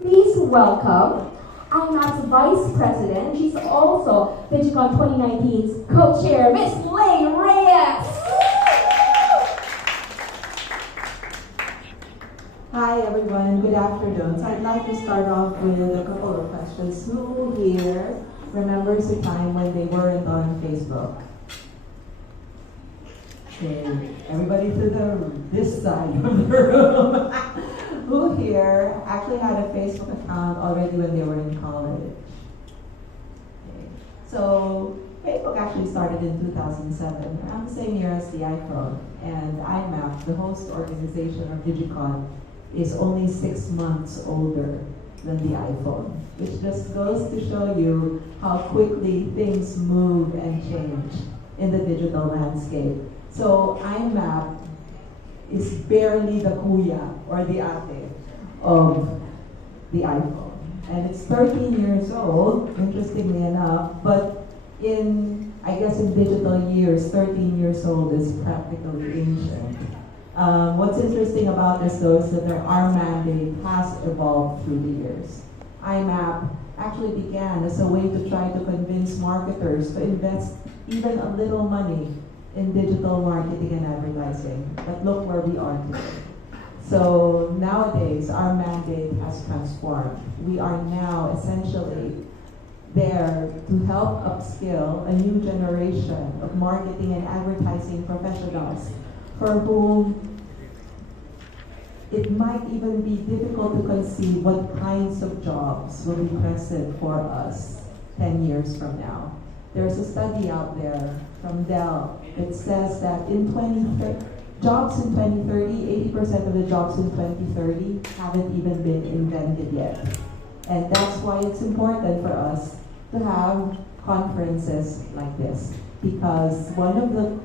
Please welcome IMAP's Vice President. She's also DigiCon 2019's co-chair, Miss Lay Reyes. Hi everyone, good afternoon. So I'd like to start off with a couple of questions. Who here remembers a time when they weren't on Facebook? Okay, everybody to this side of the room. Who here actually had a Facebook account already when they were in college? Okay. So Facebook actually started in 2007, around the same year as the iPhone. And IMAP, the host organization of DigiCon, is only 6 months older than the iPhone, which just goes to show you how quickly things move and change in the digital landscape. So IMAP is barely the kuya or the ate of the iPhone. And it's 13 years old, interestingly enough, but in digital years, 13 years old is practically ancient. What's interesting about this though is that our mandate has evolved through the years. IMAP actually began as a way to try to convince marketers to invest even a little money in digital marketing and advertising. But look where we are today. So nowadays, our mandate has transformed. We are now essentially there to help upskill a new generation of marketing and advertising professionals for whom it might even be difficult to conceive what kinds of jobs will be present for us 10 years from now. There's a study out there from Dell that says that jobs in 2030, 80% of the jobs in 2030 haven't even been invented yet. And that's why it's important for us to have conferences like this, because one of the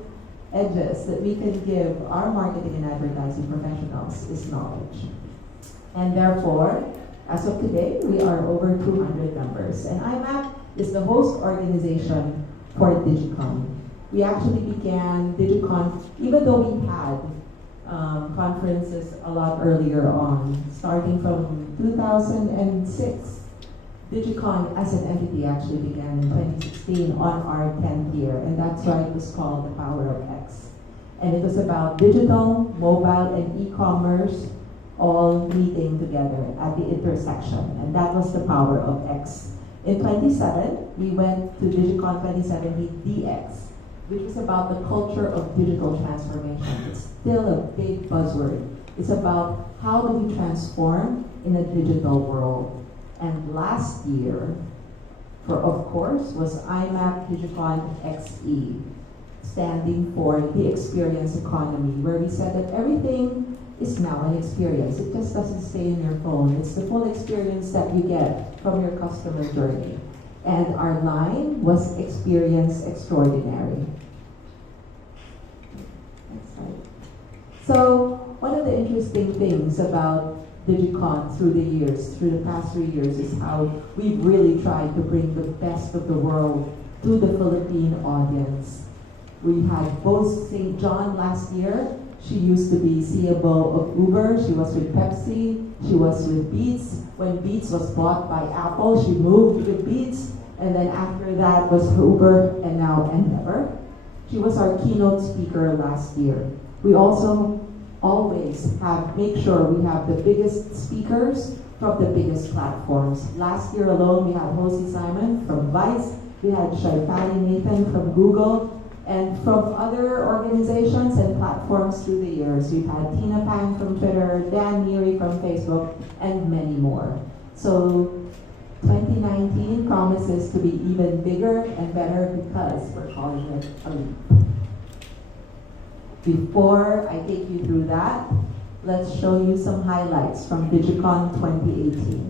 edges that we can give our marketing and advertising professionals is knowledge. And therefore, as of today, we are over 200 members. And IMAP is the host organization for DigiCon. We actually began DigiCon, even though we had conferences a lot earlier on, starting from 2006. DigiCon as an entity actually began in 2016 on our 10th year, and that's why it was called the Power of X. And it was about digital, mobile, and e-commerce all meeting together at the intersection, and that was the Power of X. In 27, we went to DigiCon 2017 DX, which is about the culture of digital transformation. It's still a big buzzword. It's about how do we transform in a digital world. And last year, of course, was IMAP DigiCon XE, standing for the experience economy, where we said that everything is now an experience. It just doesn't stay in your phone. It's the full experience that you get from your customer journey. And our line was Experience Extraordinary. Next slide. So one of the interesting things about DigiCon through the past 3 years, is how we've really tried to bring the best of the world to the Philippine audience. We had both St. John last year. She used to be CFO of Uber. She was with Pepsi. She was with Beats. When Beats was bought by Apple, she moved with Beats. And then after that was Uber, and now and never. She was our keynote speaker last year. We also always make sure we have the biggest speakers from the biggest platforms. Last year alone, we had Josie Simon from Vice, we had Shaifali Nathan from Google, and from other organizations and platforms through the years. We've had Tina Pang from Twitter, Dan Neary from Facebook, and many more. So 2019 promises to be even bigger and better because we're calling it a leap. Before I take you through that, let's show you some highlights from DigiCon 2018.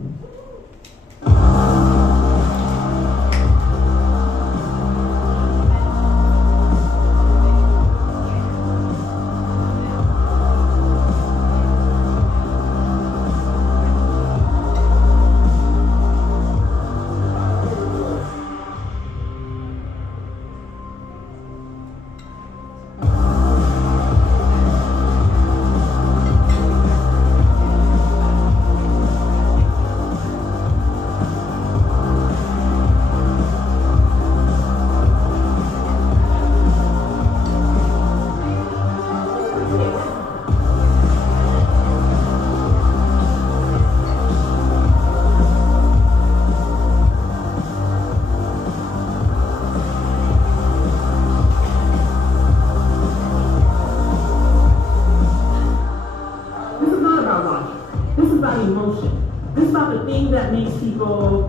it's about the thing that makes people,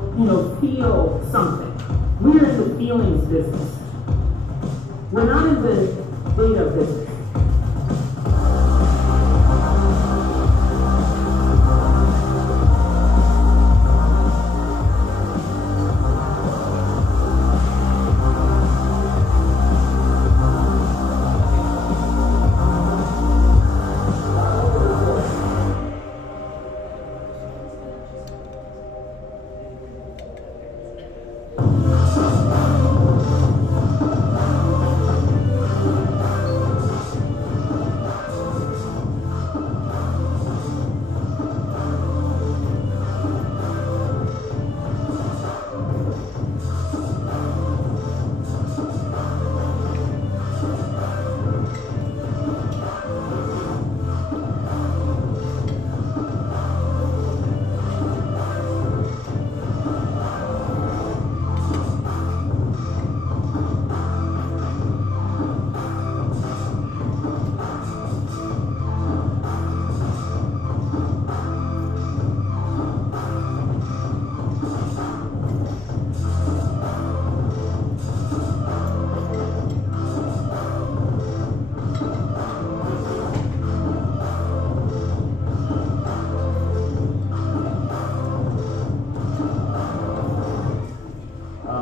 feel something. We're in the feelings business. We're not in the data business.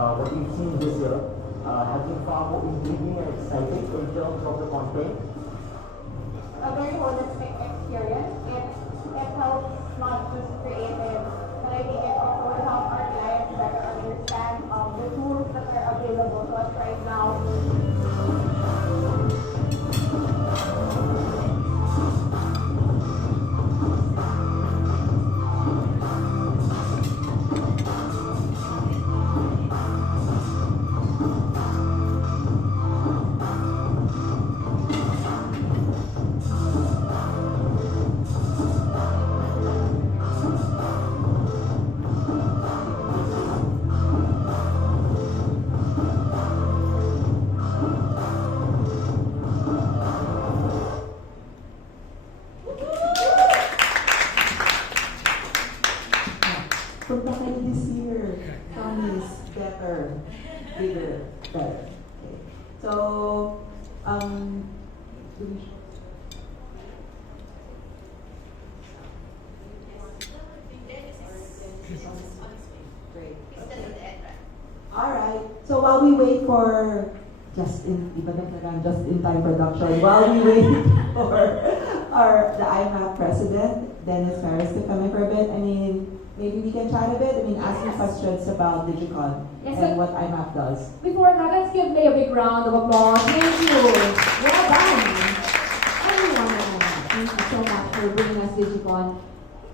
What we've seen this year has been far more intriguing and exciting in terms of the content. A very holistic experience. It helps not just creative, but I think it also will help our clients better understand the tools that are available to us right now. Punta kayo this year. Promise, better, bigger, better. Okay. So, great. All right. So while we wait for just-in-time production, while we wait for the IMAP president, Dennis Paris, to come in for a bit, maybe we can chat a bit. Ask me questions about DigiCon and what IMAP does. Before that, let's give May a big round of applause. Thank you. Well done. Everyone, thank you so much for bringing us DigiCon.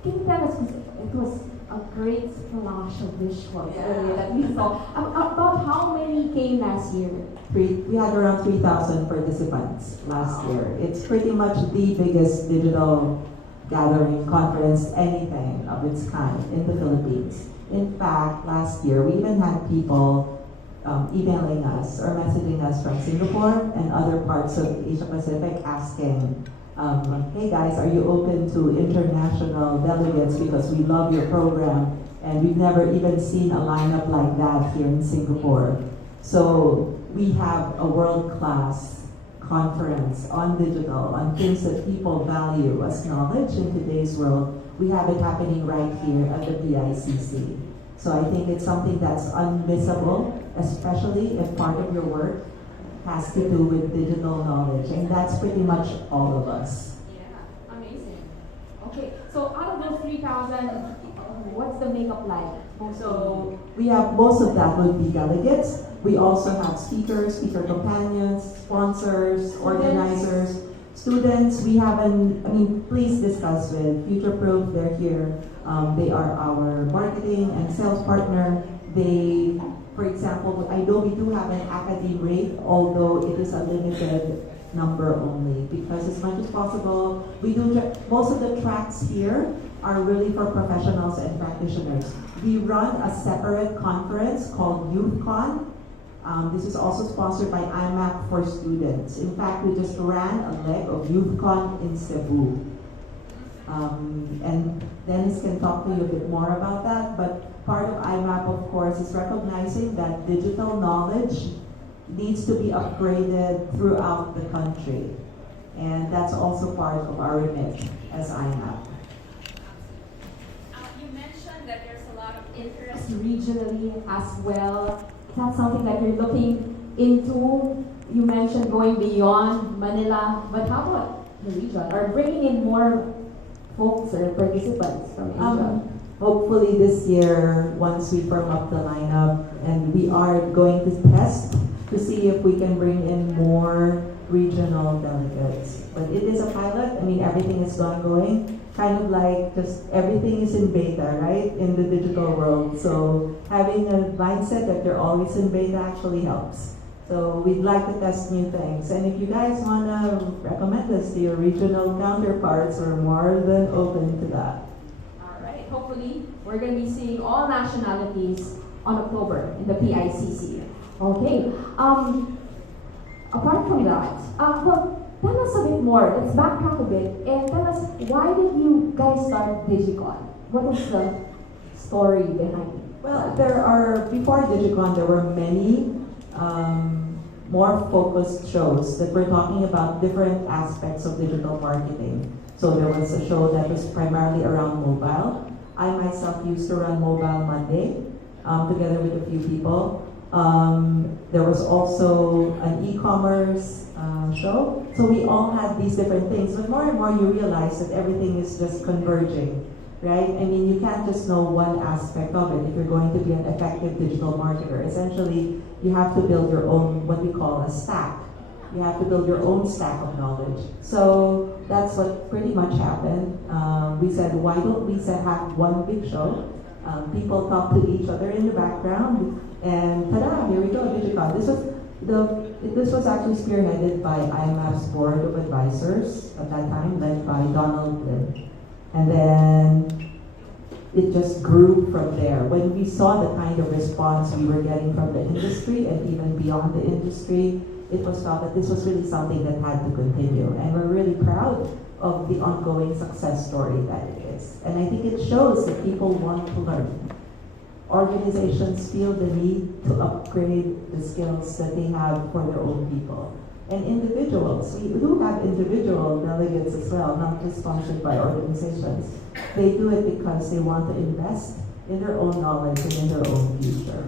Can you tell us, because it was a great splash of visuals earlier that we saw, about how many came last year? We had around 3,000 participants last year. It's pretty much the biggest digital gathering, conference, anything of its kind in the Philippines. In fact, last year we even had people emailing us or messaging us from Singapore and other parts of Asia Pacific asking, hey guys, are you open to international delegates because we love your program and we've never even seen a lineup like that here in Singapore. So we have a world-class conference on digital, on things that people value as knowledge in today's world. We have it happening right here at the PICC. So I think it's something that's unmissable, especially if part of your work has to do with digital knowledge, and that's pretty much all of us. Yeah, amazing. Okay, so out of those 3,000, what's the makeup like? So we have most of that would be delegates. We also have speakers, speaker companions, sponsors, organizers, students. We have please discuss with Future Proof. They're here. They are our marketing and sales partner. They, for example, I know we do have an academe rate, although it is a limited number only, because as much as possible, we do, most of the tracks here are really for professionals and practitioners. We run a separate conference called YouthCon. This is also sponsored by IMAP for students. In fact, we just ran a leg of YouthCon in Cebu. And Dennis can talk to you a bit more about that, but part of IMAP, of course, is recognizing that digital knowledge needs to be upgraded throughout the country. And that's also part of our remit as IMAP. You mentioned that there's a lot of interest regionally as well. Is that something that you're looking into? You mentioned going beyond Manila, but how about the region? Or bringing in more folks or participants from Asia? Hopefully this year, once we firm up the lineup, and we are going to test to see if we can bring in more regional delegates. But it is a pilot. I mean, everything is ongoing. Kind of like just everything is in beta, right? In the digital world. So having a mindset that they're always in beta actually helps. So we'd like to test new things. And if you guys want to recommend us to your regional counterparts, we're more than open to that. All right. Hopefully, we're going to be seeing all nationalities on October in the PICC. Okay. Apart from that, well, tell us a bit more. Let's backtrack a bit and tell us, why did you guys start DigiCon? What was the story behind it? Well, before DigiCon, there were many more focused shows that were talking about different aspects of digital marketing. So there was a show that was primarily around mobile. I myself used to run Mobile Monday together with a few people. There was also an e-commerce show. So we all had these different things, but more and more you realize that everything is just converging, right? I mean, you can't just know one aspect of it if you're going to be an effective digital marketer. Essentially, you have to build your own, what we call a stack. You have to build your own stack of knowledge. So that's what pretty much happened. We said, why don't we have one big show? People talk to each other in the background, and ta-da, here we go, DigiCon. This was actually spearheaded by IMAP's board of advisors at that time, led by Donald Lin. And then it just grew from there. When we saw the kind of response we were getting from the industry and even beyond the industry, it was thought that this was really something that had to continue. And we're really proud of the ongoing success story that it is. And I think it shows that people want to learn. Organizations feel the need to upgrade the skills that they have for their own people. And individuals, we do have individual delegates as well, not just sponsored by organizations. They do it because they want to invest in their own knowledge and in their own future.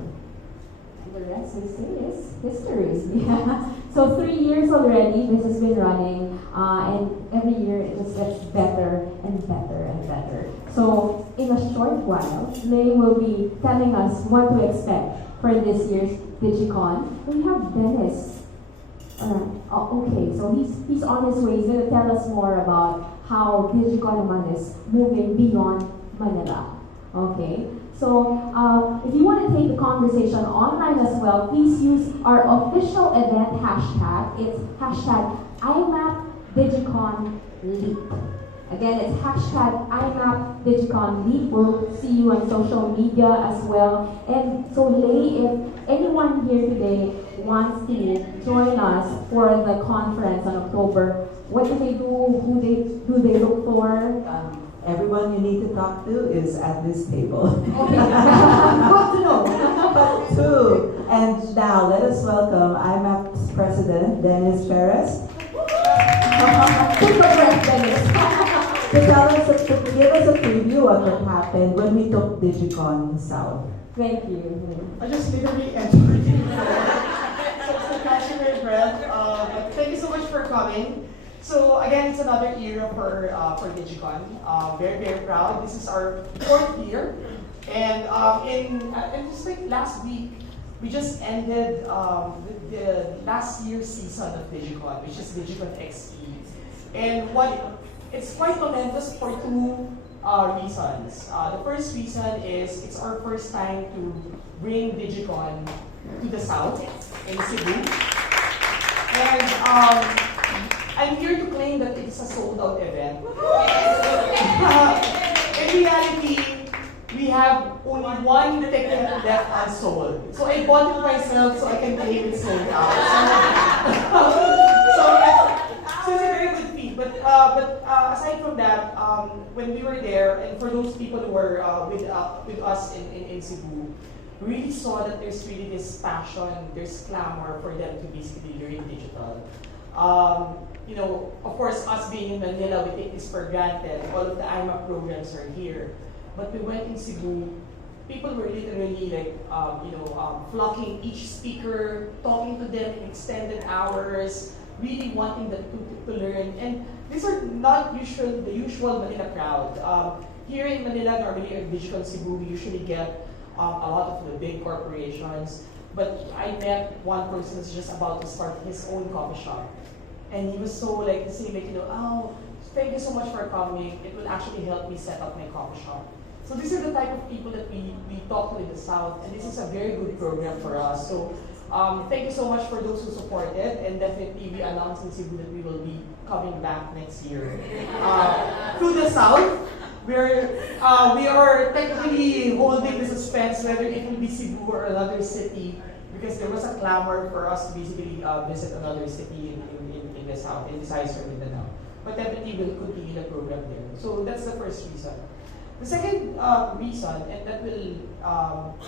And the rest we say is history. Yeah. So 3 years already this has been running, and every year it just gets better and better and better. So in a short while, Lay will be telling us what to expect for this year's DigiCon. We have Dennis. Okay, so he's on his way. He's going to tell us more about how DigiCon naman is moving beyond Manila. Okay, so if you want to take the conversation online as well, please use our official event hashtag. It's hashtag IMAPDigiConLeap. Again, it's hashtag IMAPDigiConLeap. We'll see you on social media as well. And so, Lay, if anyone here today wants to join us for the conference on October, what do they do? Who they look for? Everyone you need to talk to is at this table. Okay, good to know. But two, and now let us welcome IMAP's president, Dennis Perez. Take a breath, Dennis. To give us a preview of what happened when we took DigiCon South. Thank you. I just literally entered. So catching my breath. But thank you so much for coming. So again, it's another era for DigiCon. Very, very proud. This is our 4th year. And just like last week, we just ended the last year's season of DigiCon, which is DigiCon XP. And it's quite momentous for 2 reasons. The first reason is it's our first time to bring DigiCon to the South in Cebu. And I'm here to claim that it's a sold-out event. In reality, we have only 1 ticket left unsold. So I bought it myself so I can claim it's sold out. So it's a very good feat. But aside aside from that, when we were there, and for those people who were with us in Cebu, we really saw that there's really this passion, there's clamor for them to basically learn digital. Of course, us being in Manila, we take this for granted. All of the IMAC programs are here. But we went in Cebu, people were literally flocking each speaker, talking to them in extended hours, really wanting them to learn. And these are not the usual Manila crowd. Here in Manila, normally in DigiCon Cebu, we usually get a lot of the big corporations. But I met one person who's just about to start his own coffee shop. And he was so saying, oh, thank you so much for coming. It will actually help me set up my coffee shop. So these are the type of people that we talk to in the South, and this is a very good program for us. So thank you so much for those who supported, and definitely we announced in Cebu that we will be coming back next year to the South. We are technically holding the suspense whether it will be Cebu or another city, because there was a clamor for us to basically visit another city in the South, in Visayas or Mindanao. But definitely we'll continue the program there. So that's the first reason. The second reason, and that will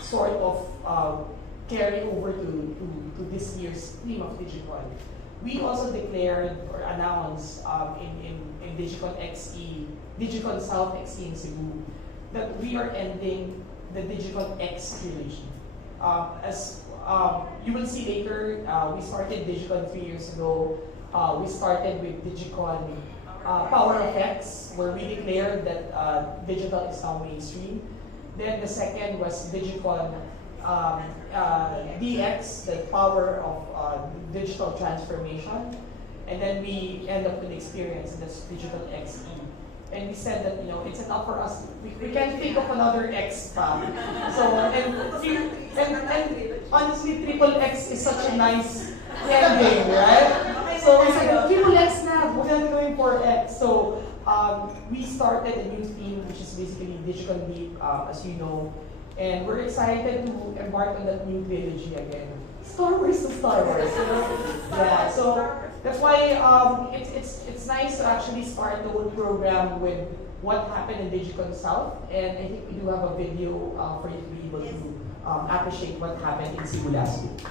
sort of carry over to this year's theme of DigiCon, we also declared or announced in DigiCon XE, DigiCon South XE in Cebu, that we are ending the DigiCon X curation. As you will see later, we started DigiCon 3 years ago. We started with DigiCon Power of X, where we declared that digital is now mainstream. Then the second was DigiCon DX, the power of digital transformation. And then we end up with experience, and that's Digital XE. And we said that it's enough for us. We can't think of another X pa. So and honestly, triple X is such a nice ending, right? So we said triple X na, we're not going for X. So we started a new theme, which is basically Digital Leap, as you know, and we're excited to embark on that new trilogy again. Star Wars to Star Wars. Yeah. So that's why it's nice to actually start the whole program with what happened in DigiCon South, and I think we do have a video for you to be able to appreciate what happened in Cebu last week.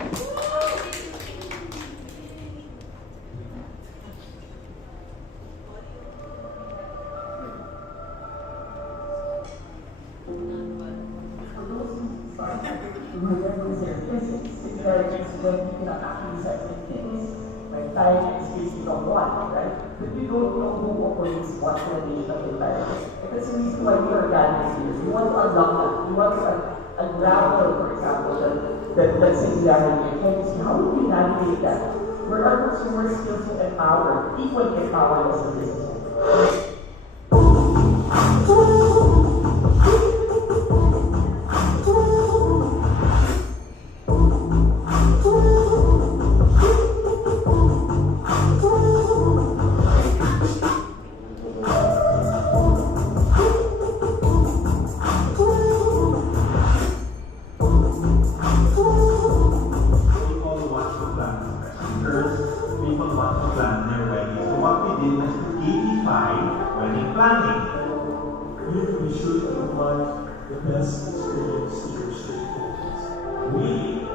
Time and space become one, right? But we don't know who operates what coordination of the environment. And that's the reason why we are gathering here. We want to unlock that. We want to unravel, for example, that singularity. And to see how do we navigate that? Where our consumer skills are empowered, equally empowered as a business.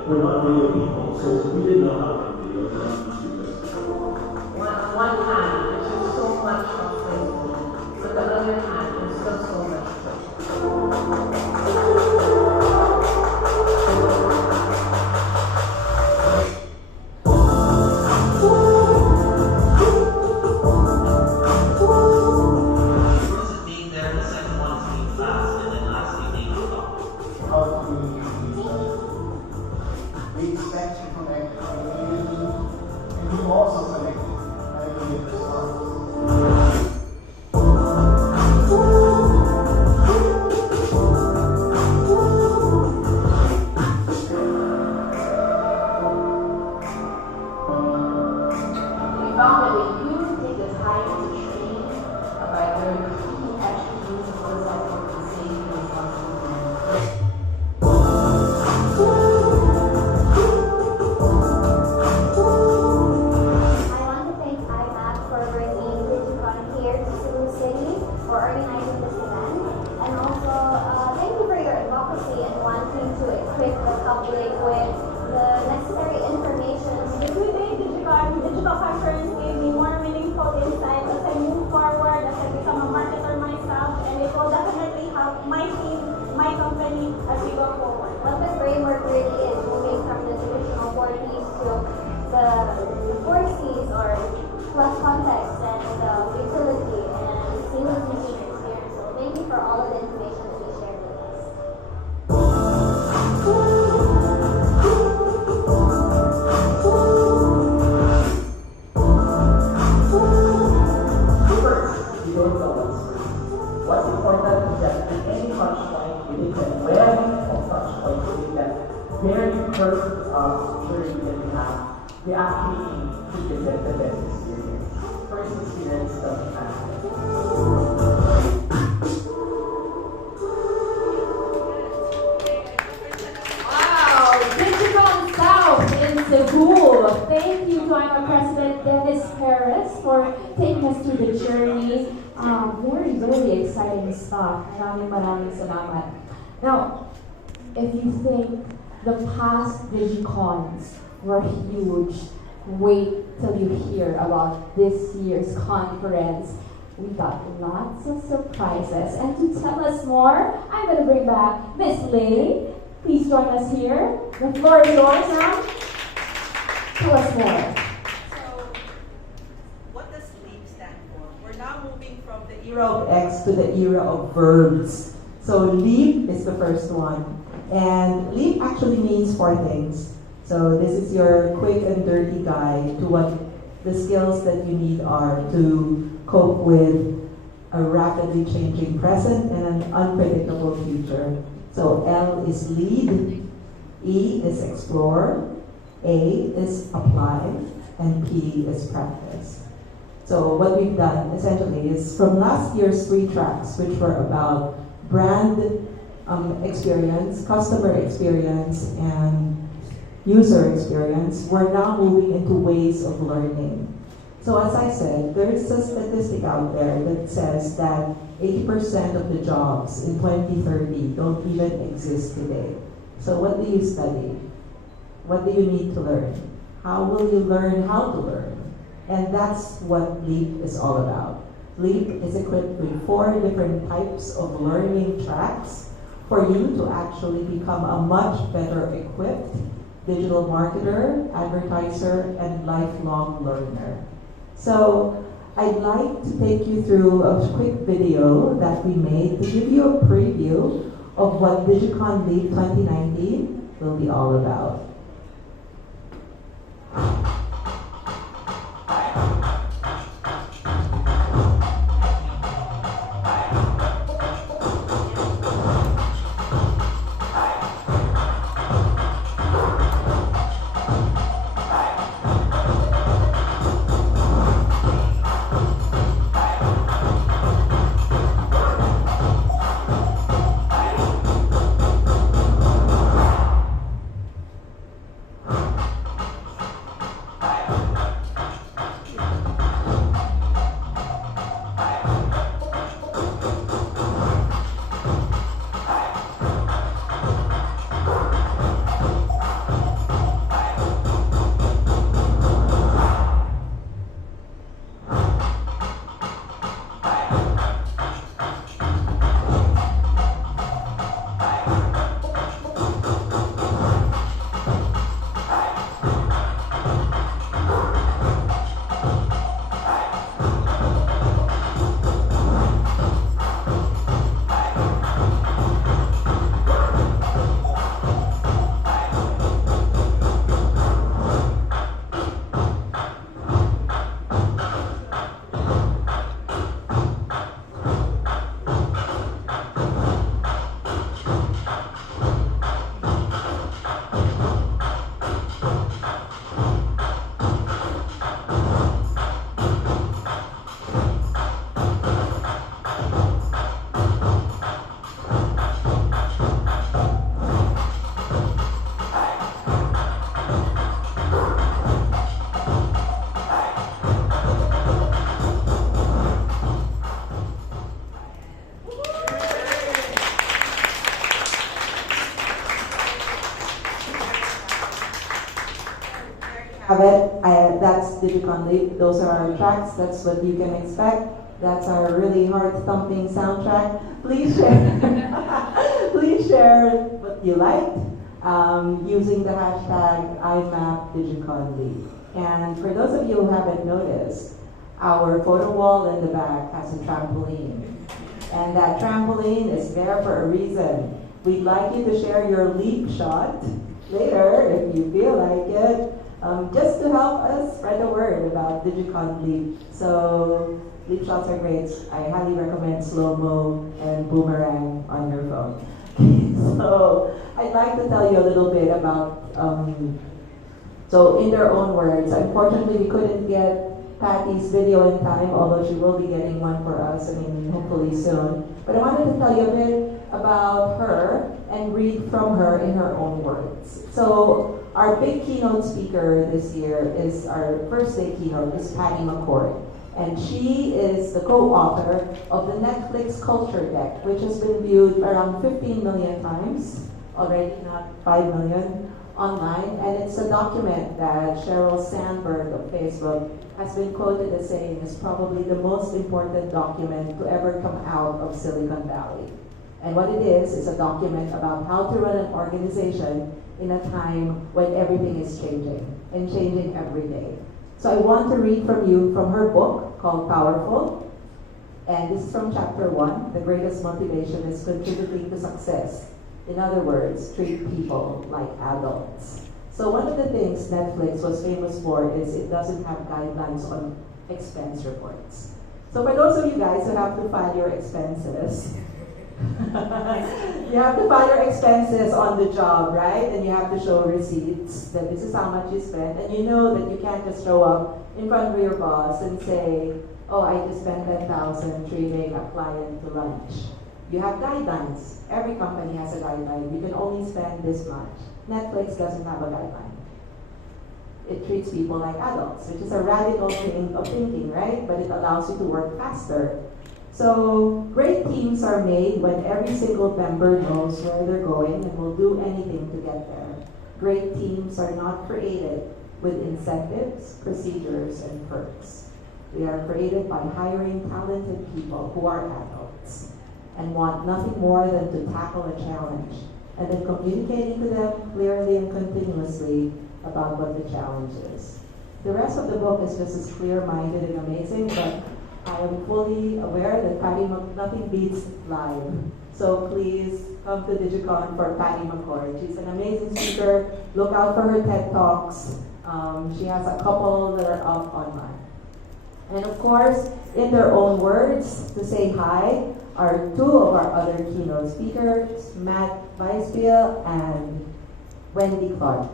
We're not video people, so we didn't know how to video. We're not YouTubers. On one hand, there's just so much of but the other hand, there's still so much. conference gave me more meaningful insights as I move forward, as I become a marketer myself, and it will definitely help my team, my company as we go forward. What the framework really is, moving from the traditional 4Ps to the 4Cs, or plus context and utility and seamless user experience. So thank you for all of the information that you shared with us. First, you don't know what's first. What's important is that at any touch point within that web of touch point within that very curved journey that we have, we actually aim to get the best experience. First experience doesn't matter. Wow, DigiCon South in Cebu. Thank you to our President Dennis Perez for taking us through the journey. Very, very exciting stuff. Maraming salamat. Now, if you think the past DigiCons were huge, wait till you hear about this year's conference. We got lots of surprises. And to tell us more, I'm going to bring back Miss Lay. Please join us here. The floor is yours now. Tell us more. So, what does LEAP stand for? We're now moving from the Era of X to the era of verbs. So leap is the first one. And leap actually means 4 things. So this is your quick and dirty guide to what the skills that you need are to cope with a rapidly changing present and an unpredictable future. So L is lead, E is explore, A is apply, and P is practice. So what we've done essentially is from last year's 3 tracks, which were about brand experience, customer experience, and user experience, we're now moving into ways of learning. So as I said, there is a statistic out there that says that 80% of the jobs in 2030 don't even exist today. So what do you study? What do you need to learn? How will you learn how to learn? And that's what LEAP is all about. LEAP is equipped with 4 different types of learning tracks for you to actually become a much better equipped digital marketer, advertiser, and lifelong learner. So I'd like to take you through a quick video that we made to give you a preview of what DigiCon LEAP 2019 will be all about. have it. That's DigiCon Leap. Those are our tracks. That's what you can expect. That's our really heart-thumping soundtrack. Please share. Please share what you liked using the hashtag #IMapDigiConLeap. And for those of you who haven't noticed, our photo wall in the back has a trampoline. And that trampoline is there for a reason. We'd like you to share your leap shot later, if you feel like it, just to help us spread the word about DigiCon Leap. So leap shots are great. I highly recommend slow-mo and boomerang on your phone. So I'd like to tell you a little bit about, so in their own words, unfortunately we couldn't get Patty's video in time, although she will be getting one for us, hopefully soon. But I wanted to tell you a bit about her and read from her in her own words. So our big keynote speaker this year is our first day keynote is Patty McCord. And she is the co-author of the Netflix Culture Deck, which has been viewed around 15 million times, already not 5 million, online. And it's a document that Sheryl Sandberg of Facebook has been quoted as saying is probably the most important document to ever come out of Silicon Valley. And what it is a document about how to run an organization in a time when everything is changing, and changing every day. So I want to read from you from her book called Powerful. And this is from chapter 1, the greatest motivation is contributing to success. In other words, treat people like adults. So one of the things Netflix was famous for is it doesn't have guidelines on expense reports. So for those of you guys who have to file your expenses, you have to file your expenses on the job, right? And you have to show receipts that this is how much you spent. And you know that you can't just show up in front of your boss and say, oh, I just spent 10,000 treating a client to lunch. You have guidelines. Every company has a guideline. You can only spend this much. Netflix doesn't have a guideline. It treats people like adults, which is a radical thing of thinking, right? But it allows you to work faster. So great teams are made when every single member knows where they're going and will do anything to get there. Great teams are not created with incentives, procedures, and perks. They are created by hiring talented people who are adults and want nothing more than to tackle a challenge and then communicating to them clearly and continuously about what the challenge is. The rest of the book is just as clear-minded and amazing, but I am fully aware that Patty nothing beats live. So please come to DigiCon for Patty McCord. She's an amazing speaker. Look out for her TED Talks. She has a couple that are up online. And of course, in their own words, to say hi are two of our other keynote speakers, Matt Weisbiel and Wendy Clark.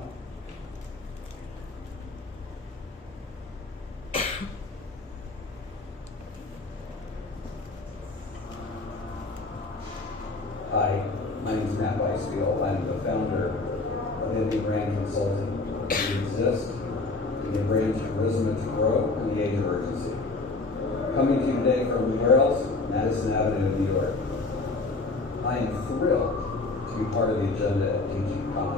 Hi, my name is Matt Weisfield. I'm the founder of Indie Brand Consulting. We exist to give brands charisma to grow in the age of urgency. Coming to you today from where else? Madison Avenue, New York. I am thrilled to be part of the agenda at DigiCon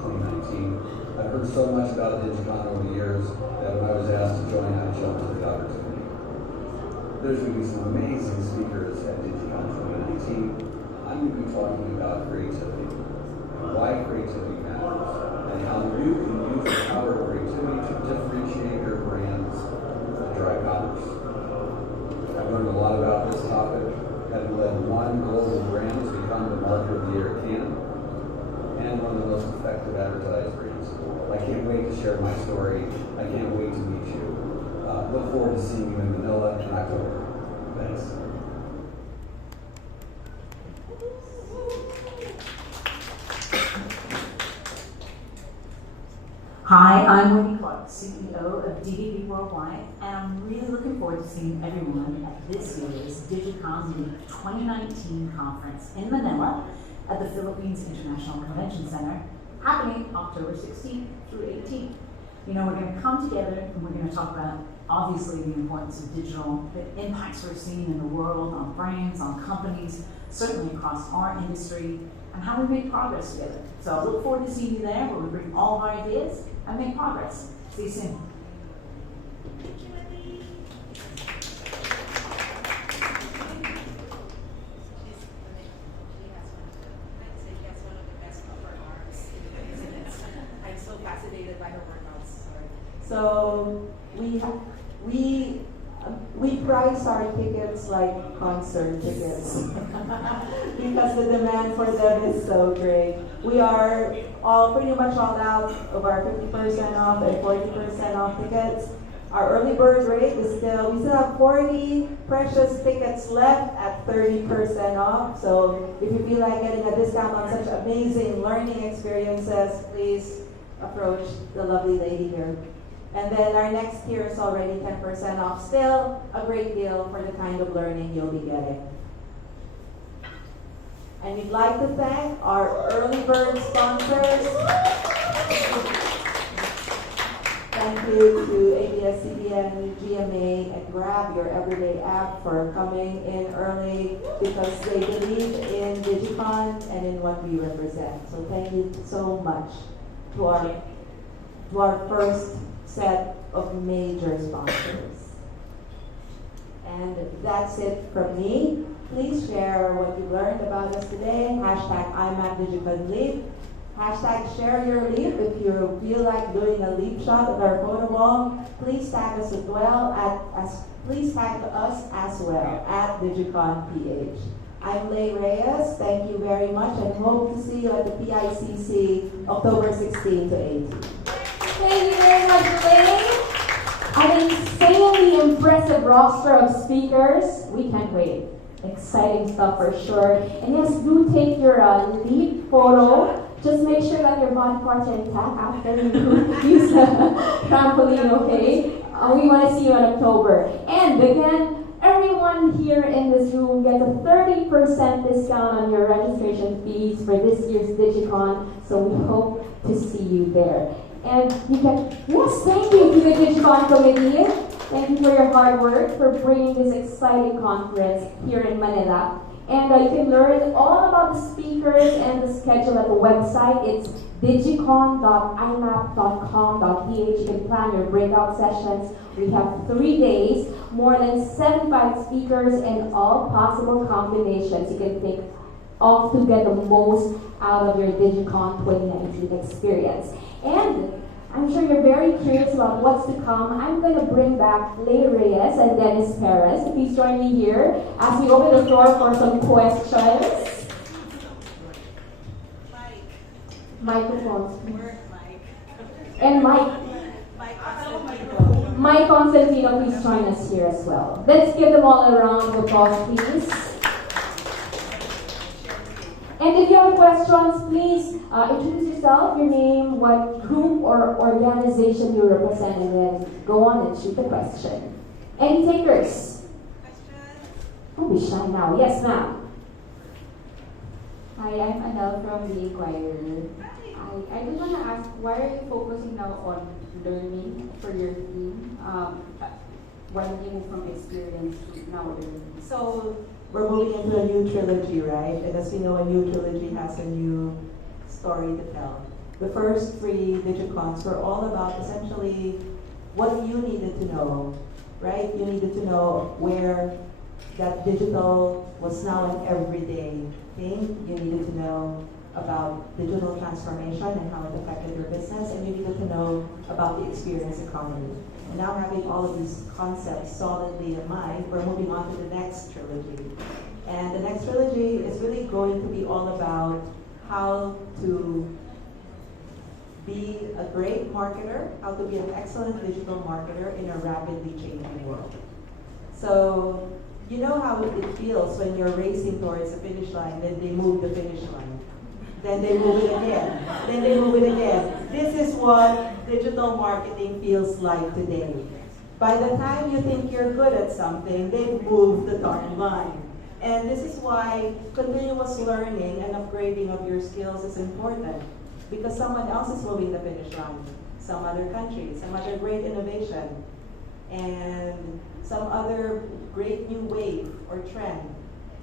2019. I've heard so much about DigiCon over the years that when I was asked to join, I jumped at the opportunity. There's going to be some amazing speakers at DigiCon 2019. I'm going to be talking about creativity, why creativity matters, and how you can use the power of creativity to differentiate your brands to drive commerce. I've learned a lot about this topic, having led one global brand to become the Marketer of the Year at Cannes, and one of the most effective advertised brands. I can't wait to share my story. I can't wait to meet you. Look forward to seeing you in Manila in October. Thanks. Hi, I'm Wendy Clark, CEO of DDB Worldwide, and I'm really looking forward to seeing everyone at this year's DigiCon Leap 2019 conference in Manila at the Philippines International Convention Center, happening October 16th through 18th. You know, we're going to come together and we're going to talk about, obviously, the importance of digital, the impacts we're seeing in the world on brands, on companies, certainly across our industry, and how we make progress together. So I look forward to seeing you there, where we bring all of our ideas and make progress. See you soon. I'm so fascinated by her workouts. Sorry. So we price our tickets like concert tickets because the demand for them is so great. We are all pretty much all out of our 50% off and 40% off tickets. Our early bird rate is we still have 40 precious tickets left at 30% off. So if you feel like getting a discount on such amazing learning experiences, please approach the lovely lady here. And then our next tier is already 10% off. Still a great deal for the kind of learning you'll be getting. And we'd like to thank our early bird sponsors. Thank you to ABS-CBN, GMA, and Grab, your everyday app, for coming in early because they believe in DigiCon and in what we represent. So thank you so much to our first set of major sponsors. And that's it from me. Please share what you learned about us today. Hashtag #IMAPDigiconLeap. Hashtag share your leap. If you feel like doing a leap shot at our photo wall, please tag us as well please tag us as well at DigiConPH. I'm Lay Reyes. Thank you very much and hope to see you at the PICC October 16 to 18. Thank you very much, Lay. An insanely impressive roster of speakers. We can't wait. Exciting stuff for sure. And yes, do take your leap photo. Just make sure that your body parts are intact after you use the trampoline, okay? We want to see you in October. And again, everyone here in this room gets a 30% discount on your registration fees for this year's DigiCon. So we hope to see you there. And you can, yes, thank you to the DigiCon committee. Thank you for your hard work for bringing this exciting conference here in Manila. And you can learn all about the speakers and the schedule at the website. It's digicon.imap.com.ph. You can plan your breakout sessions. We have 3 days, more than 75 speakers, and all possible combinations you can think of to get the most out of your DigiCon 2019 experience. And I'm sure you're very curious about what's to come. I'm going to bring back Lay Reyes and Dennis Perez. Please join me here as we open the floor for some questions. Microphones. And Mike Constantino, please join us here as well. Let's give them all a round of applause, please. And if you have questions, please introduce yourself, your name, what group or organization you represent, and then go on and shoot the question. Any takers? Don't be shy now. Yes, ma'am. Hi, I'm Adele from the Inquirer. I just want to ask, why are you focusing now on learning for your team? Why did you move from experience to now learning? So we're moving into a new trilogy, right? And as we know, a new trilogy has a new story to tell. The first 3 DigiCons were all about essentially what you needed to know, right? You needed to know where that digital was now an everyday thing. You needed to know about digital transformation and how it affected your business, and you needed to know about the experience economy. And now having all of these concepts solidly in mind, we're moving on to the next trilogy. And the next trilogy is really going to be all about how to be a great marketer, how to be an excellent digital marketer in a rapidly changing world. So you know how it feels when you're racing towards the finish line, then they move the finish line. Then they move it again. Then they move it again. This is what digital marketing feels like today. By the time you think you're good at something, they've moved the darn line. And this is why continuous learning and upgrading of your skills is important. Because someone else is moving the finish line. Some other country, some other great innovation, and some other great new wave or trend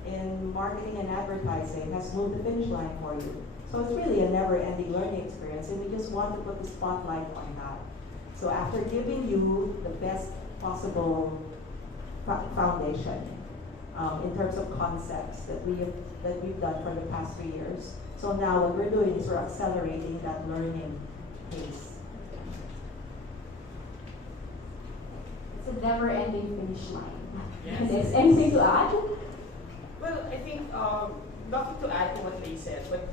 in marketing and advertising has moved the finish line for you. So it's really a never-ending learning experience, and we just want to put the spotlight on that. So after giving you the best possible foundation in terms of concepts that we've done for the past 3 years, so now what we're doing is we're accelerating that learning pace. It's a never-ending finish line. Yes. Yes. Anything to add? Well, I think nothing to add to what Lay said, but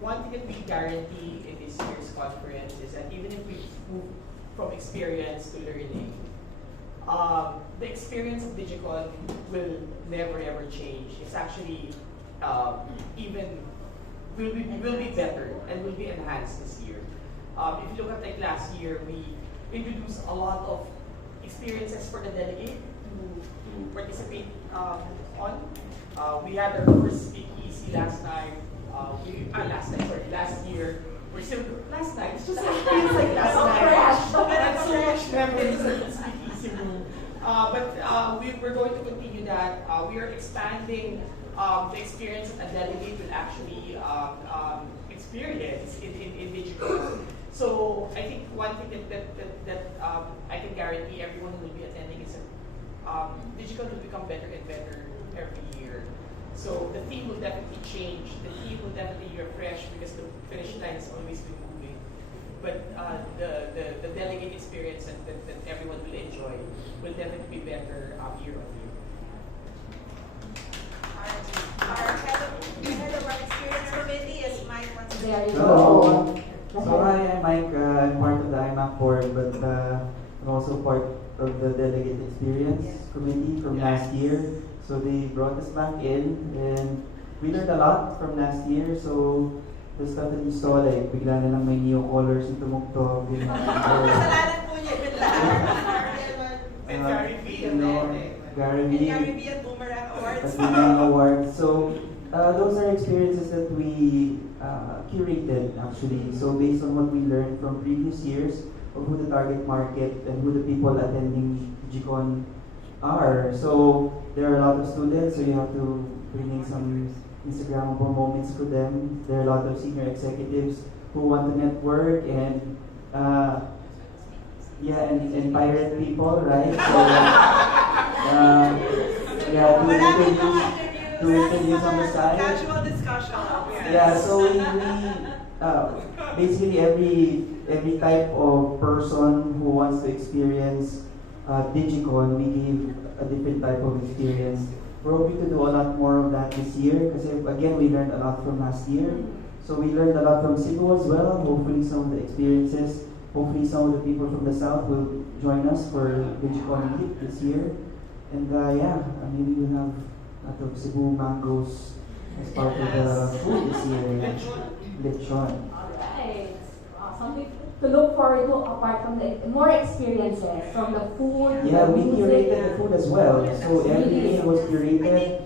one thing that we guarantee in this year's conference is that even if we move from experience to learning, the experience of DigiCon will never ever change. It's actually even will be better and will be enhanced this year. If you look at like last year, we introduced a lot of experiences for the delegate to participate on. We had our first PICC last time. Last year. We're still last night. It's just like feels like last night. That's so much memories in this PICC room. But we're going to continue that. We are expanding the experience that a delegate will actually experience in digital. So I think one thing that I can guarantee everyone who will be attending is that digital will become better and better every year. So the theme will definitely change. The theme will definitely refresh because the finish line is always been moving. But the delegate experience that everyone will enjoy will definitely be better year on year. Our head of our experience committee is Mike. There you Hello. go. So hi, I'm Mike. I'm part of the IMAC board, but I'm also part of the delegate experience committee from last year. So they brought us back in, and we learned a lot from last year. So the stuff that you saw, like bigla na lang may neo colors na tumugtog. Kasalanan po niya yun lang. And Gary V. Gary V. Gary V. and Boomerang Awards. Awards. So those are experiences that we curated actually. So based on what we learned from previous years of who the target market and who the people attending DigiCon are. So there are a lot of students, so you have to bring in some Instagrammable moments for them. There are a lot of senior executives who want to network and and pirate people, right? So to introduce on the side. Casual discussion. Yeah, so we basically every type of person who wants to experience DigiCon, we give a different type of experience. We're hoping to do a lot more of that this year because again we learned a lot from last year. So we learned a lot from Cebu as well. Hopefully some of the experiences, hopefully some of the people from the south will join us for DigiCon Week this year. And maybe we'll have a lot of Cebu mangoes as part of the food this year. Lechon. Alright. Something to look forward to apart from the more experiences from the food. Yeah, the we music. curated the food as well. So everything was I curated.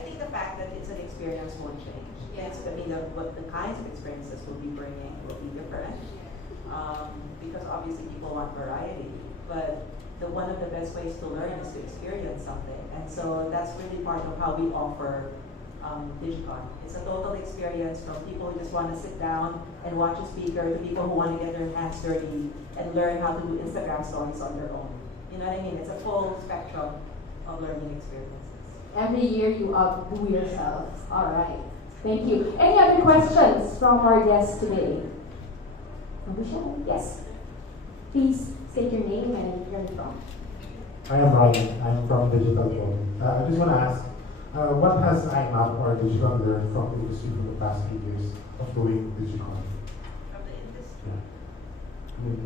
think the fact that it's an experience won't change. Yes, I mean, what the kinds of experiences we'll be bringing will be different. Because obviously people want variety, but one of the best ways to learn is to experience something. And so that's really part of how we offer DigiCon. It's a total experience from people who just want to sit down and watch a speaker to people who want to get their hands dirty and learn how to do Instagram stories on their own. You know what I mean? It's a full spectrum of learning experiences. Every year you outdo yourselves. Alright. Thank you. Any other questions from our guests today? Michelle? Yes. Please state your name and where you're from. I am Ryan. I'm from Digital World. I just want to ask, what has IMAP or DigiCon learned from the industry for the past few years of doing DigiCon? From the industry. Yeah. I mean,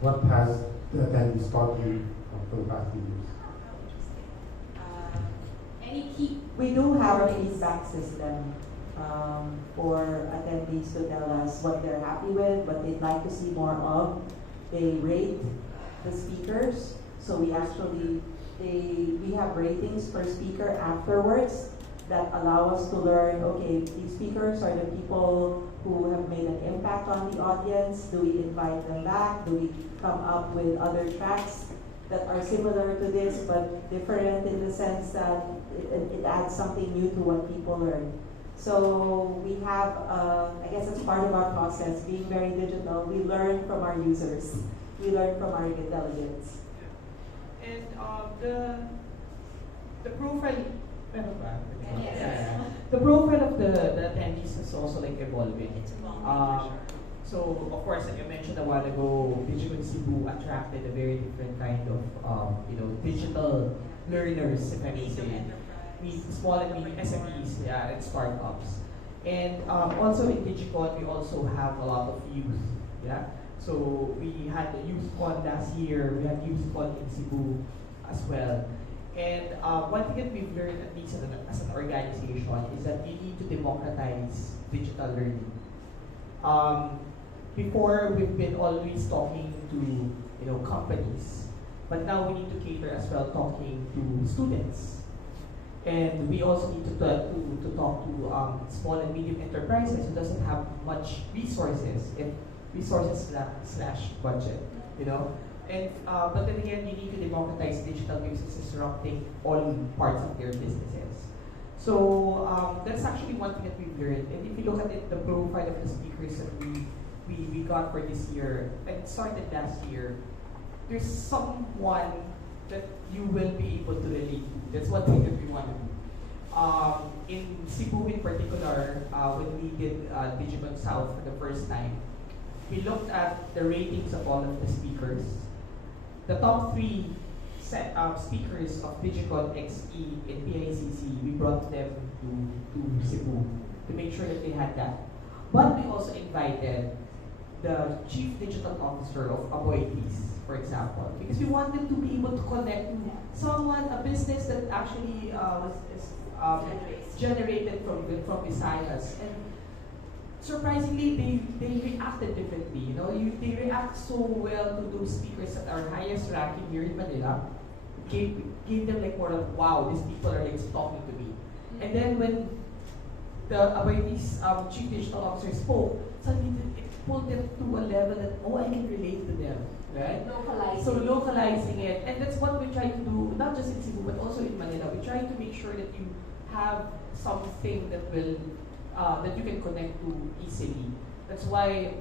what has the attendees taught you for the past few years? Any key? We do have a feedback system for attendees to tell us what they're happy with, what they'd like to see more of. They rate the speakers, so we have ratings per speaker afterwards that allow us to learn, okay, these speakers are the people who have made an impact on the audience. Do we invite them back? Do we come up with other tracks that are similar to this but different in the sense that it adds something new to what people learn? So we have, I guess it's part of our process, being very digital, we learn from our users. we learn from our intelligence. And the profile, Yes. the profile of the attendees is also like evolving. It's evolving, Um, So of course, like I mentioned a while ago, DigiCon Cebu attracted a very different kind of digital learners, if I may say. Small and medium SMEs, yeah, and startups. And also in DigiCon, we also have a lot of youth, yeah. So we had the YouthCon last year. We had YouthCon in Cebu as well. And one thing that we've learned, at least as an organization, is that we need to democratize digital learning. Before, we've been always talking to companies, but now we need to cater as well, talking to students. And we also need to talk to small and medium enterprises who doesn't have much resources, slash budget, And but then again, you need to democratize digital because it's disrupting all parts of their businesses. So that's actually one thing that we've learned. And if you look at it, the profile of the speakers that we got for this year, and it started last year, there's someone that you will be able to relate to. That's one thing that we want to do. In Cebu in particular, when we did DigiCon South for the first time, we looked at the ratings of all of the speakers. The top 3 speakers of DigiCon XE in PICC, we brought them to Cebu to make sure that they had that. But we also invited the Chief Digital Officer of Aboitiz, for example, because we want them to be able to connect to someone, a business that actually generated from Visayas. And surprisingly, they reacted differently. They react so well to those speakers at our highest ranking here in Manila. Gave them like more of, wow, these people are like talking to me. And then when the Aboitiz Chief Digital Officer spoke, suddenly it pulled them to a level that, I can relate to them, right? Localizing it. And that's what we try to do, not just in Cebu, but also in Manila. We try to make sure that you have something that will that you can connect to easily. That's why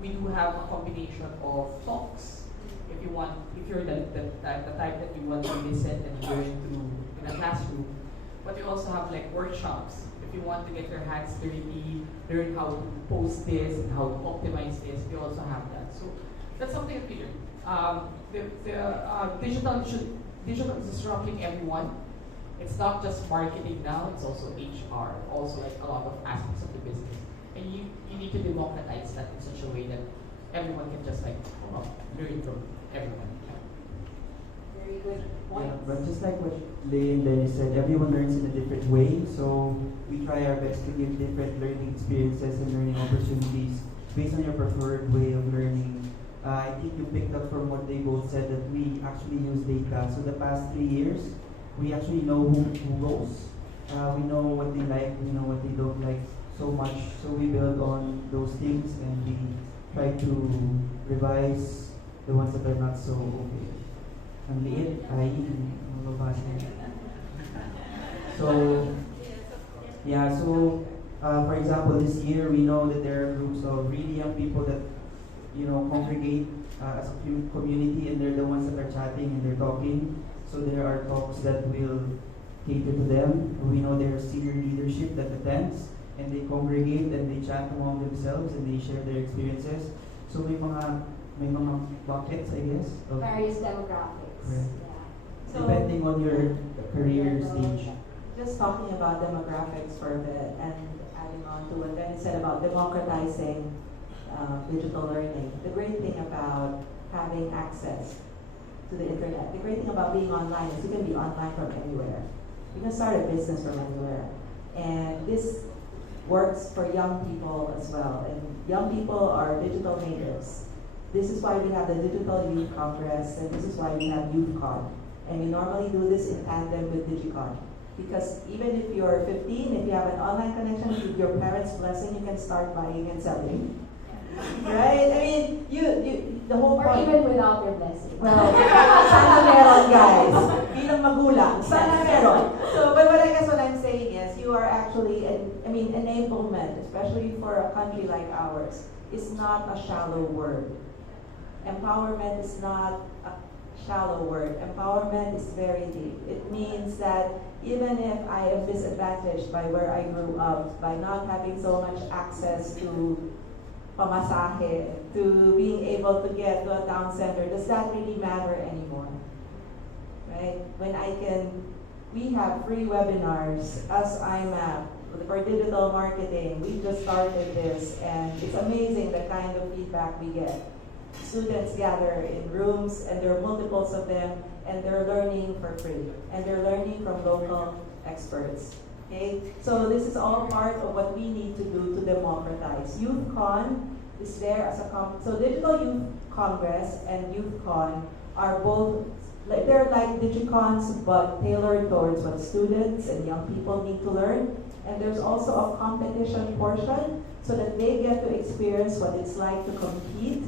we do have a combination of talks. If you're the type that you want to listen and learn through in a classroom, but we also have like workshops. If you want to get your hands dirty, learn how to post this and how to optimize this, we also have that. So that's something that we learn. Digital is disrupting everyone. It's not just marketing now, it's also HR, also like a lot of aspects of the business. And you need to democratize that in such a way that everyone can just learn from everyone. Very good point. Yeah, but just like what Lay and Dennis said, everyone learns in a different way. So we try our best to give different learning experiences and learning opportunities based on your preferred way of learning. I think you picked up from what they both said that we actually use data. So the past 3 years, we actually know who goes. We know what they like, we know what they don't like so much. So we build on those things and we try to revise the ones that are not so okay. Ang liit ay mababasa. So, yeah, so for example, this year we know that there are groups of really young people that congregate as a community, and they're the ones that are chatting and they're talking. So there are talks that will cater to them. We know there are senior leadership that attends, and they congregate and they chat among themselves and they share their experiences. So may mga buckets, I guess, of Various demographics. Right. Yeah. Depending on your career stage. Just talking about demographics for a bit and adding on to what Dennis said about democratizing digital learning. The great thing about having access to the internet, the great thing about being online is you can be online from anywhere. You can start a business from anywhere. And this works for young people as well. And young people are digital natives. This is why we have the Digital Youth Congress, and this is why we have YouthCon. And we normally do this in tandem with DigiCon. Because even if you're 15, if you have an online connection, with your parents' blessing, you can start buying and selling. Right? I mean, the whole Or point. even without your blessing. Well, sana meron, guys. Bilang magulang, sana meron. So, but I guess what I'm saying is, you are actually, enablement, especially for a country like ours, is not a shallow word. empowerment is not a shallow word. Empowerment is very deep. It means that even if I am disadvantaged by where I grew up, by not having so much access to pamasahe, to being able to get to a town center, does that really matter anymore? Right? When we have free webinars as IMAP for digital marketing. We just started this, and it's amazing the kind of feedback we get. Students gather in rooms, and there are multiples of them, and they're learning for free, and they're learning from local experts. Okay, so this is all part of what we need to do to democratize. YouthCon is there as a so Digital Youth Congress and YouthCon are both they're like DigiCons, but tailored towards what students and young people need to learn. And there's also a competition portion so that they get to experience what it's like to compete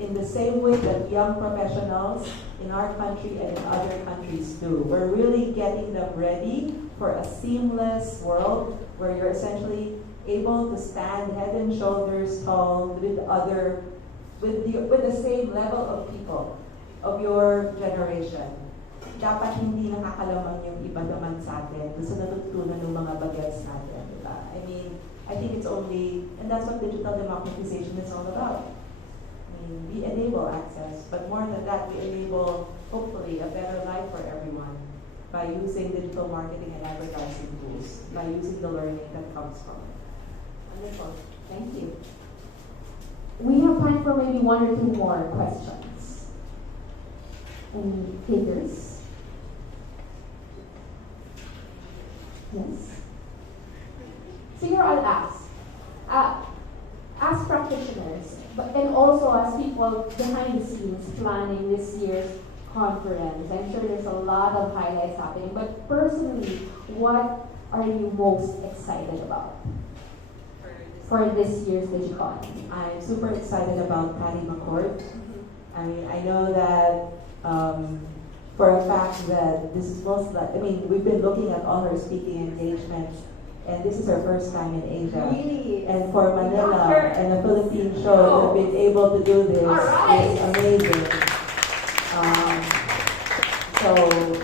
in the same way that young professionals in our country and in other countries do. We're really getting them ready for a seamless world where you're essentially able to stand head and shoulders tall with the same level of people of your generation. Dapat hindi nakakalamang yung iba naman sa atin doon sa natutunan ng mga bagets natin, diba? I mean, I think it's only, and that's what digital democratization is all about. I mean, we enable access, but more than that, we enable, hopefully, a better life for everyone by using digital marketing and advertising tools, by using the learning that comes from it. Wonderful. Thank you. We have time for maybe one or two more questions. Any takers? Yes. So here I'll ask. As practitioners, and also as people behind the scenes planning this year's conference, I'm sure there's a lot of highlights happening, but personally, what are you most excited about for this year's DigiCon? I'm super excited about Patty McCord. I mean, I know that for a fact that this is we've been looking at all her speaking engagements, and this is her first time in Asia. Really? And for Manila and the Philippine show, to be able to do this is amazing.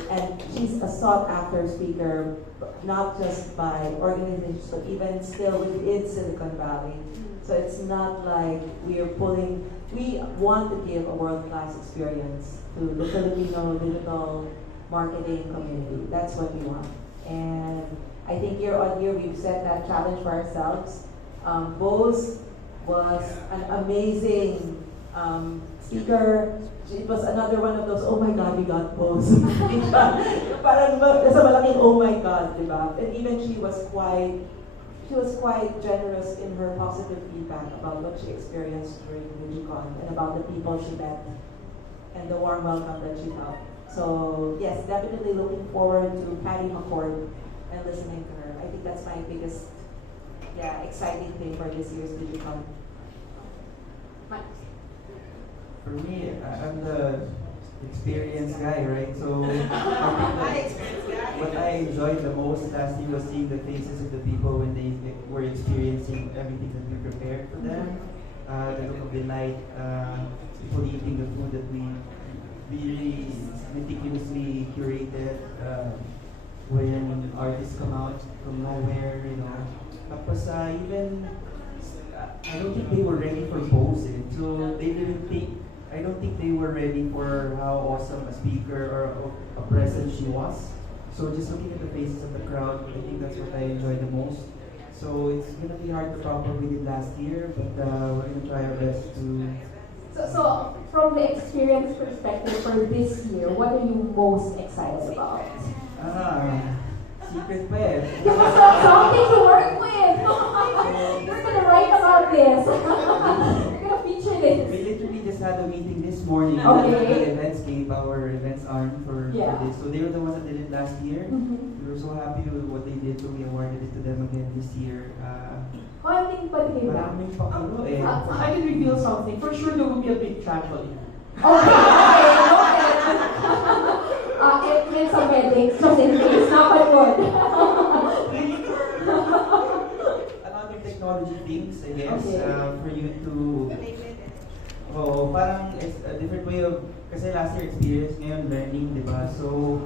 And she's a sought after speaker, not just by organizations, but even still within Silicon Valley. So it's not like we want to give a world-class experience to the Filipino digital marketing community. That's what we want. And I think year on year we've set that challenge for ourselves. Bose was an amazing speaker. It was another one of those, oh my God, we got Bose. Parang nasa malaking oh my God, diba? And even she was quite generous in her positive feedback about what she experienced during DigiCon and about the people she met and the warm welcome that she felt. So yes, definitely looking forward to Patty McCord and listening to her. I think that's my biggest, exciting thing for this year's DigiCon. For me, I'm the experienced guy, right? So I think that what I enjoyed the most last year was seeing the faces of the people when they were experiencing everything that we prepared for them. The look of delight, people eating the food that we really meticulously curated. When artists come out from nowhere, Tapos even I don't think they were ready for posing. So I don't think they were ready for how awesome a speaker or a presence she was. So just looking at the faces of the crowd, I think that's what I enjoyed the most. So it's gonna be hard to top what we did last year, but we're gonna try our best to. So from the experience perspective for this year, what are you most excited about? Secret pa eh. Give us something to work with. You're gonna write about this. You're gonna feature this. We literally just had a meeting this morning. Okay. The Eventscape, our events arm for this. So they were the ones that did it last year. Mm-hmm. We were so happy with what they did, so we awarded it to them again this year. Konting patingin lang. Maraming pakalo eh. I can reveal something. For sure, there will be a big trampoline. Okay. It means some weddings, just in case. Napanood. A lot of technology things, I guess, for you to Oo, parang it's a different way of, kasi last year experience, ngayon learning, di ba? So,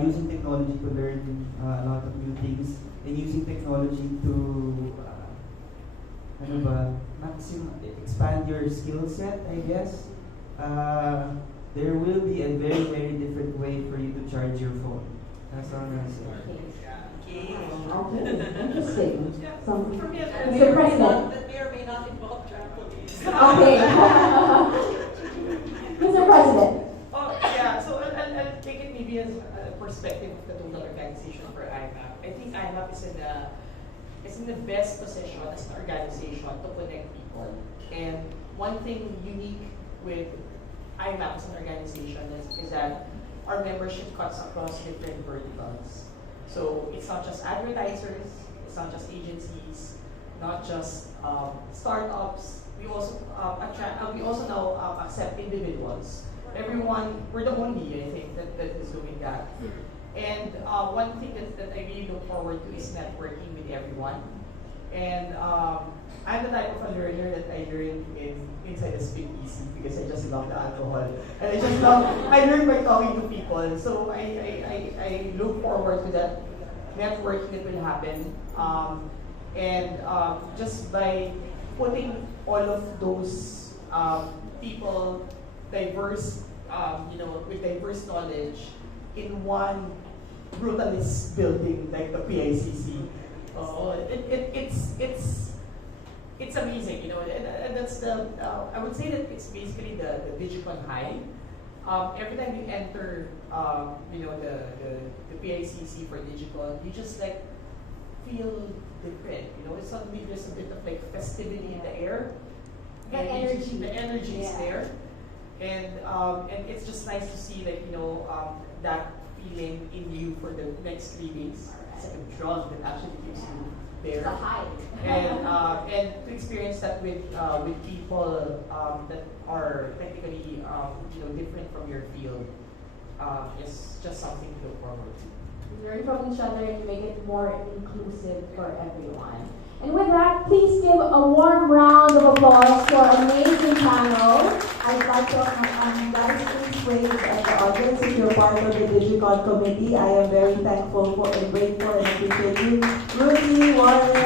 using technology to learn a lot of new things and using technology to, ano ba, expand your skill set, I guess. There will be a very, very different way for you to charge your phone. That's all I'm gonna say. Okay, interesting. For me, Mr. President. that may or may not involve trampolines. Okay. Mr. President. Oh, yeah. So I'll take it maybe as a perspective of the total organization for IMAP. I think IMAP is in the best position as an organization to connect people. And one thing unique with IMAP as an organization is that our membership cuts across different verticals. So it's not just advertisers, it's not just agencies, not just startups. We also now accept individuals. Everyone, we're the only, I think, that is doing that. And one thing that I really look forward to is networking with everyone. And I'm the type of a learner that I learn inside the PICC because I just love the alcohol. And I learn by talking to people. So I look forward to that networking that will happen. And just by putting all of those people, diverse, with diverse knowledge in one brutalist building like the PICC. It's amazing, and that's the I would say that it's basically the DigiCon high. Every time you enter, the PICC for DigiCon, you just like feel different. It's suddenly there's a bit of like festivity in the air. The energy is there, and it's just nice to see that that feeling in you for the next 3 days. It's like a drug that actually keeps you there. It's a high. And to experience that with people that are technically different from your field is just something to look forward to. Learn from each other and make it more inclusive for everyone. And with that, please give a warm round of applause to our amazing panel. I'd like to, guys, please wave at the audience if you're part of the DigiCon committee. I am very thankful for and grateful and appreciate you. Rudy, Warren,